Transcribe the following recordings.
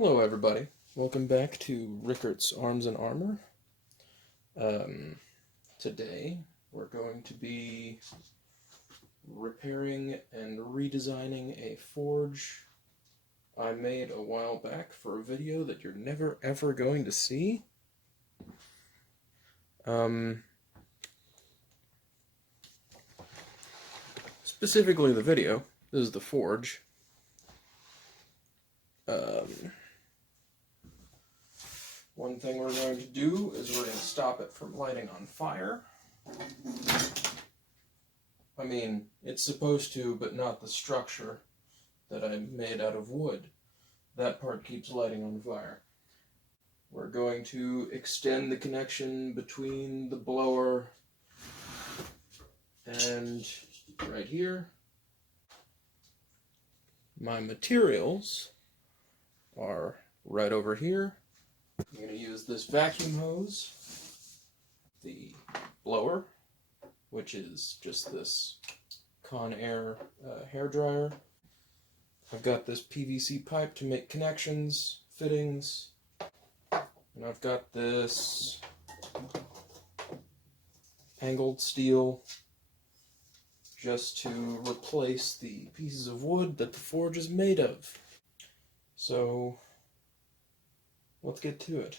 Hello everybody, welcome back to Rickart's Arms and Armor. Today we're going to be repairing and redesigning a forge I made a while back for a video that you're never ever going to see. Specifically the video. This is the forge. One thing we're going to do is we're going to stop it from lighting on fire. I mean, it's supposed to, but not the structure that I made out of wood. That part keeps lighting on fire. We're going to extend the connection between the blower and right here. My materials are right over here. I'm going to use this vacuum hose, the blower, which is just this Conair hairdryer. I've got this PVC pipe to make connections, fittings, and I've got this angled steel just to replace the pieces of wood that the forge is made of. So, let's get to it.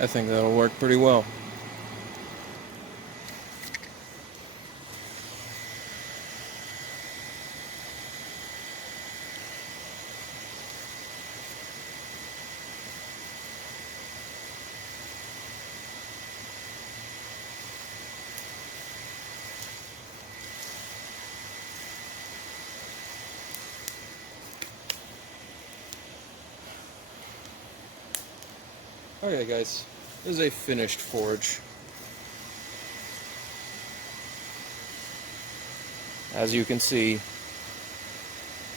I think that'll work pretty well. Okay guys, this is a finished forge. As you can see,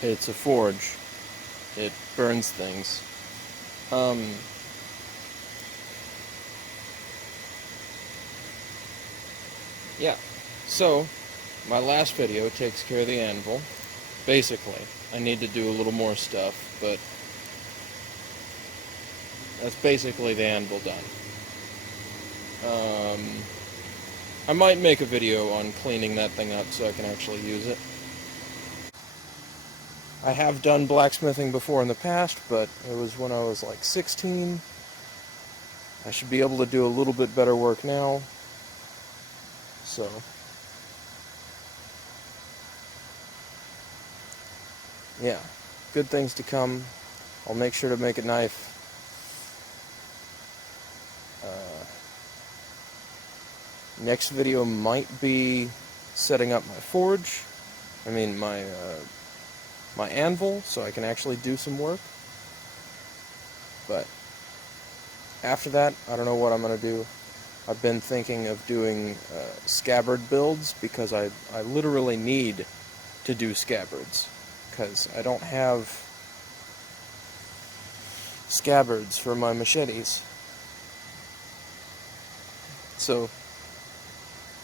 it's a forge. It burns things. Yeah, so my last video takes care of the anvil. Basically, I need to do a little more stuff, but that's basically the anvil done. I might make a video on cleaning that thing up so I can actually use it. I have done blacksmithing before in the past, but it was when I was like 16. I should be able to do a little bit better work now. So, yeah, good things to come. I'll make sure to make a knife. Next video might be setting up my forge. I mean my anvil, so I can actually do some work. But after that, I don't know what I'm gonna do. I've been thinking of doing scabbard builds because I literally need to do scabbards because I don't have scabbards for my machetes. So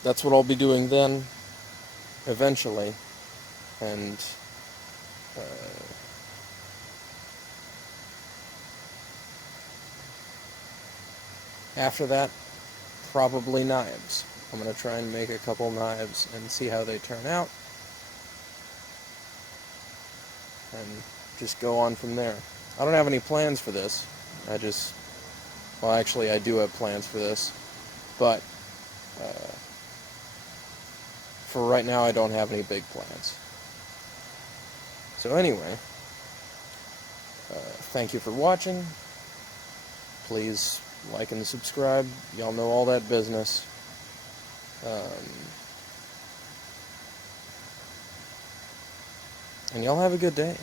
that's what I'll be doing then, eventually, and after that, probably knives. I'm going to try and make a couple knives and see how they turn out, and just go on from there. I don't have any plans for this. Well, actually, I do have plans for this, but for right now, I don't have any big plans. So anyway, thank you for watching. Please like and subscribe. Y'all know all that business. And y'all have a good day.